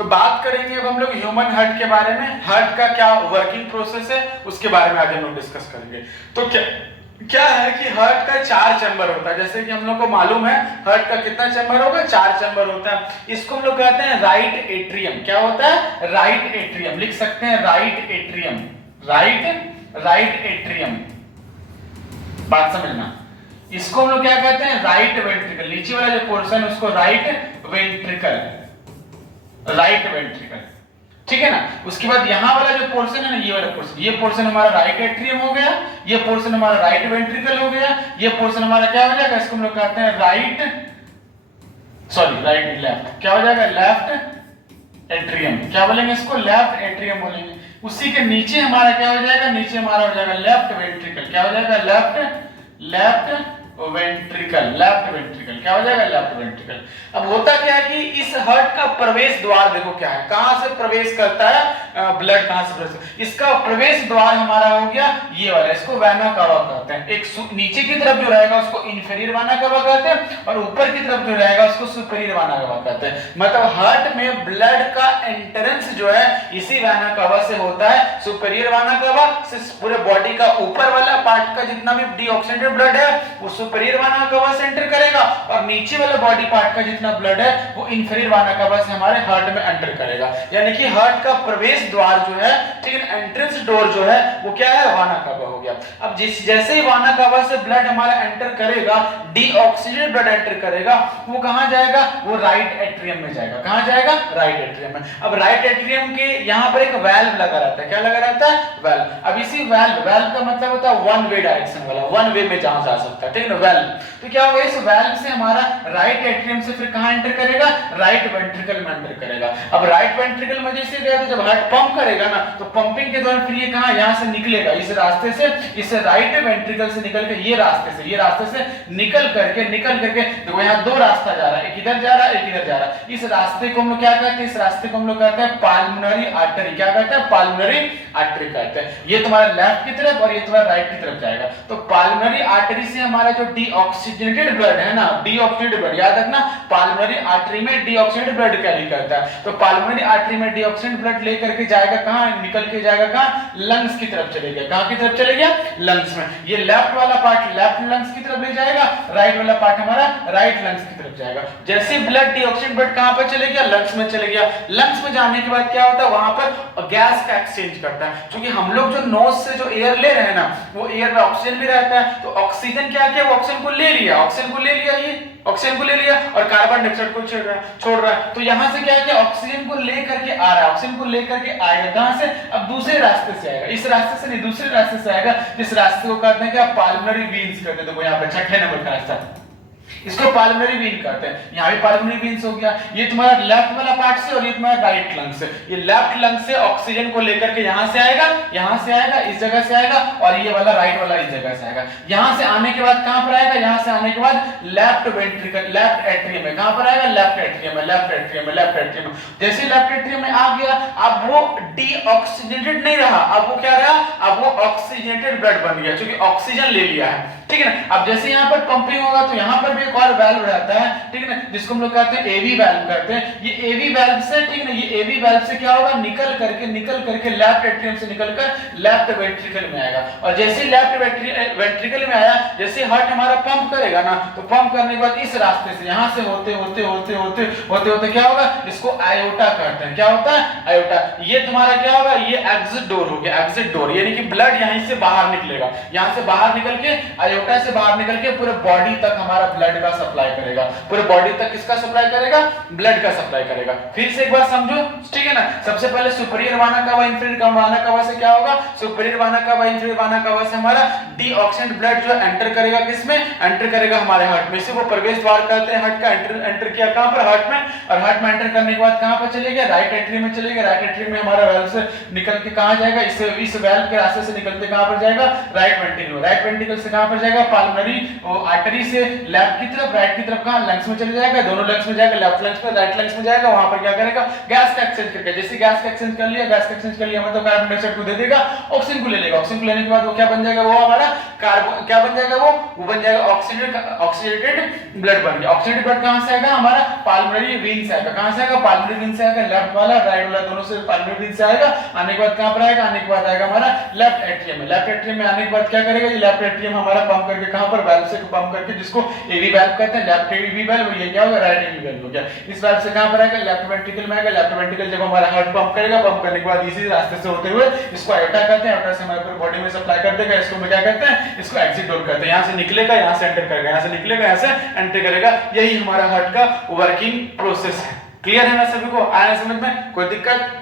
तो बात करेंगे अब हम लोग ह्यूमन हार्ट के बारे में, हार्ट का क्या वर्किंग प्रोसेस है उसके बारे में आगे हम लोग डिस्कस करेंगे। तो क्या है कि हार्ट का 4 चैम्बर होता है, जैसे कि हम लोग को मालूम है हार्ट का कितना चैम्बर होगा, 4 चैम्बर होता है। इसको हम लोग कहते हैं राइट एट्रियम। क्या होता है? Right atrium. लिख सकते हैं राइट एट्रियम, राइट एट्रियम। बात समझना, इसको हम लोग क्या कहते हैं? Right ventricle. नीचे वाला जो पोर्शन उसको राइट वेंट्रिकल, राइट वेंट्रिकल, ठीक है ना। उसके बाद यहां वाला जो पोर्शन है ना, ये वाला पोर्शन, ये पोर्शन हमारा राइट एट्रियम हो गया, ये पोर्शन हमारा राइट वेंट्रिकल हो गया, ये पोर्शन हमारा क्या हो जाएगा? इसको हम लोग कहते हैं राइट लेफ्ट। क्या हो जाएगा? Left atrium. क्या बोलेंगे इसको? लेफ्ट एट्रियम बोलेंगे। उसी के नीचे हमारा क्या हो जाएगा? नीचे हमारा हो जाएगा लेफ्ट वेंट्रिकल। क्या हो जाएगा? Left ventricle. क्या हो जाएगा? Left ventricle. अब होता क्या है कि इस हार्ट का प्रवेश द्वार देखो क्या है, कहां से प्रवेश करता है ब्लड, कहां से प्रवेश, इसका प्रवेश द्वार हमारा हो गया ये वाला, इसको वैना कावा कहते हैं। एक नीचे की तरफ जो रहेगा उसको इंफीरियर वैना कावा कहते हैं, और ऊपर की तरफ जो रहेगा उसको सुपीरियर वैना कावा कहते हैं। मतलब हार्ट में ब्लड का एंट्रेंस जो है इसी वैना कावा से होता है। सुपीरियर वैना कावा से पूरे बॉडी का ऊपर वाला पार्ट का जितना भी डीऑक्सीजनेटेड ब्लड है वो सुपीरियर वैना कावा से एंटर करेगा, और नीचे वाला बॉडी पार्ट का जितना ब्लड है वो इंफीरियर वैना कावा से हमारे हार्ट में एंटर करेगा। यानी कि हार्ट का प्रवेश द्वार जो है, ठीक है, एंट्रेंस डोर जो है वो क्या है? वैना कावा हो गया। अब जैसे ही वैना कावा से ब्लड हमारा एंटर करेगा, डीऑक्सीजनेटेड ब्लड एंटर करेगा, वो कहां जाएगा? वो राइट एट्रियम में जाएगा। कहां जाएगा? राइट एट्रियम में। अब राइट एट्रियम के यहां पर एक वाल्व लगा रहता है। क्या लगा रहता है? वाल्व। अब इसी वाल्व का मतलब होता है वन वे डायरेक्शन वाला, वन वे में जहां जा सकता है, ठीक है ना, वाल्व। तो क्या होगा? इस वाल्व से हमारा राइट एट्रियम से फिर कहां एंटर करेगा? राइट वेंट्रिकल में एंटर करेगा। अब राइट वेंट्रिकल में जैसे गया तो जब हार्ट पंप करेगा ना, तो पंपिंग के दौरान फिर ये कहां? यहां से निकलेगा, इस रास्ते से, इस राइट वेंट्रिकल से निकल के ये रास्ते से निकल करके देखो यहां दो रास्ता जा रहा है, एक इधर जा रहा है, एक इधर जा रहा है। इस रास्ते को हम लोग क्या कहते हैं? इस रास्ते को हम लोग कहते हैं पाल्मोनरी आर्टरी। क्या कहते हैं? पाल्मोनरी आर्टरी कहते हैं। ये तुम्हारा लेफ्ट की तरफ और ये तुम्हारा राइट की तरफ जाएगा। तो पाल्मोनरी आर्टरी से हमारा जो डीऑक्सीजनेटेड ब्लड है ना, डीऑक्सीजनेटेड ब्लड, याद रखना पाल्मोनरी आर्टरी में डीऑक्सीजनेटेड ब्लड कैरी करता है। तो पाल्मोनरी आर्टरी में डीऑक्सीजनेटेड ब्लड लेकर के जाएगा कहां? निकल के जाएगा कहां? लंग्स की तरफ चलेगा। कहां की तरफ चले गया? लंग्स में। ये लेफ्ट वाला पार्ट लेफ्ट लंग्स की तरफ ले जाएगा, राइट वाला पार्ट हमारा राइट लंग्स की तरफ जाएगा। जैसे ब्लड डीऑक्सीजन ब्लड कहां पर चले गया? लंग्स में चले गया। लंग्स में जाने के बाद क्या होता है? वहां पर गैस का एक्सचेंज करता है, क्योंकि हम लोग जो नोज से जो एयर ले रहे हैं ना, वो एयर में ऑक्सीजन भी रहता है। तो ऑक्सीजन क्या किया? वो ऑक्सीजन को ले लिया, ये ऑक्सीजन को ले लिया और कार्बन डाइऑक्साइड को छोड़ रहा है। तो यहां से क्या है कि ऑक्सीजन को लेकर के आ रहा है, ऑक्सीजन को लेकर के आएगा कहां से? अब दूसरे रास्ते से आएगा, इस रास्ते से नहीं, दूसरे रास्ते से आएगा। जिस रास्ते को कहते हैं क्या? पाल्मोनरी वेन्स कहते हैं। देखो यहां पे छठे नंबर का रास्ता, इसको पाल्मोनरी वेन कहते हैं। यहां भी पाल्मोनरी वेन्स हो गया। ये तुम्हारा लेफ्ट वाला पार्ट से और ये तुम्हारा राइट लंग से। ये लेफ्ट लंग से ऑक्सीजन को लेकर के यहां से आएगा, इस जगह से आएगा, और ये वाला राइट वाला इस जगह से आएगा। यहां से आने के बाद कहां पर आएगा? यहां से आने के बाद लेफ्ट वेंट्रिकल, लेफ्ट एट्रियम में। कहां पर आएगा? लेफ्ट एट्रियम में। जैसे लेफ्ट एट्रियम में आ गया, अब वो डीऑक्सीजनेटेड नहीं रहा, अब वो क्या रहा? अब वो ऑक्सीजनेटेड ब्लड बन गया, क्योंकि ऑक्सीजन ले लिया है, ठीक है ना। अब जैसे यहां पर पंपिंग होगा तो यहां पर भी एक और वाल्व रहता है, ठीक है ना, जिसको हम लोग कहते हैं एवी वाल्व कहते हैं। ये एवी वाल्व से, ठीक है ना, ये एवी वाल्व से क्या होगा? निकल करके लेफ्ट एट्रियम से निकलकर लेफ्ट वेंट्रिकल में आएगा। और जैसे लेफ्ट वेंट्रिकल में आया, जैसे हार्ट हमारा पंप करेगा ना, तो पंप करने के बाद इस रास्ते से यहां से होते क्या होगा? इसको आयोटा कहते हैं। क्या होता है? आयोटा। ये तुम्हारा क्या होगा? ये एग्जिट डोर हो गया, एग्जिट डोर, यानी कि ब्लड यहीं से बाहर निकलेगा, यहां से बाहर निकल के आयोटा से बाहर निकल के पूरे बॉडी तक हमारा ब्लड का सप्लाई करेगा। पूरे बॉडी तक किसका सप्लाई करेगा? ब्लड का सप्लाई करेगा। फिर से एक बार समझो, ठीक है ना। सबसे पहले सुपीरियर वैना कावा, इंफीरियर वैना कावा से क्या होगा? सुपीरियर वैना कावा, इंफीरियर वैना कावा से हमारा डीऑक्सीजनेटेड ब्लड जो एंटर करेगा किसमें? एंटर करेगा हमारे हार्ट में। इसे वो प्रवेश द्वार कहते हैं। हार्ट का एंटर किया कहां पर? हार्ट में। और हार्ट में एंटर करने के बाद कहां पर चले गए? राइट एट्रियम में चले गए। राइट एट्रियम में हमारा वाल्व से निकल के कहां जाएगा? इस वाल्व के रास्ते से निकलते कहां पर जाएगा? Right ventricle. राइट वेंट्रिकल से कहां पर जाएगा? जाएगा पाल्मोनरी आर्टरी से लेफ्ट की तरफ, राइट की तरफ कहां लंग्स में चले जाएगा, दोनों लंग्स में जाएगा, लेफ्ट लंग्स में राइट लंग्स में जाएगा, वहां पर क्या करेगा गैस का एक्सचेंज करके, जैसे गैस का एक्सचेंज कर लिया, गैस का एक्सचेंज कर लिया मतलब कार्बन डाइऑक्साइड को दे देगा, ऑक्सीजन को ले लेगा, ऑक्सीजन को लेने के बाद वो क्या बन जाएगा, वो हमारा कार्बन क्या बन जाएगा, वो बन जाएगा ऑक्सीडेटेड ब्लड बन गया। ऑक्सीडेटेड ब्लड कहां से आएगा, हमारा पाल्मोनरी वेन से आएगा, कहां से आएगा, पाल्मोनरी वेन से आएगा, लेफ्ट वाला राइट वाला दोनों से पाल्मोनरी वेन से आएगा, आने के बाद कहां पर आएगा, आने के बाद आएगा हमारा लेफ्ट एट्रियम में, लेफ्ट एट्रियम में आने के बाद क्या करेगा, ये लेफ्ट एट्रियम हमारा पंप करके कहां पर वाल्व से पंप करके, जिसको एवी वाल्व कहते हैं, लेफ्ट एवी वाल्व, ये क्या होगा राइट एवी वाल्व हो गया। इस वाल्व से कहां पर आएगा, लेफ्ट वेंट्रिकल में आएगा, लेफ्ट वेंट्रिकल जब हमारा हार्ट पंप करेगा, पंप करने के बाद इसी रास्ते से होते हुए इसको एटा कहते हैं, एटा से हमारे पूरे बॉडी में सप्लाई कर देगा, इसको हम क्या कहते हैं, इसको एक्सिट डोर कहते हैं, यहां से निकलेगा यहां से एंटर करेगा, यहां से निकलेगा यहां से एंटर करेगा, यही हमारा हार्ट का वर्किंग प्रोसेस है। क्लियर है ना सभी को, आया समझ में, कोई दिक्कत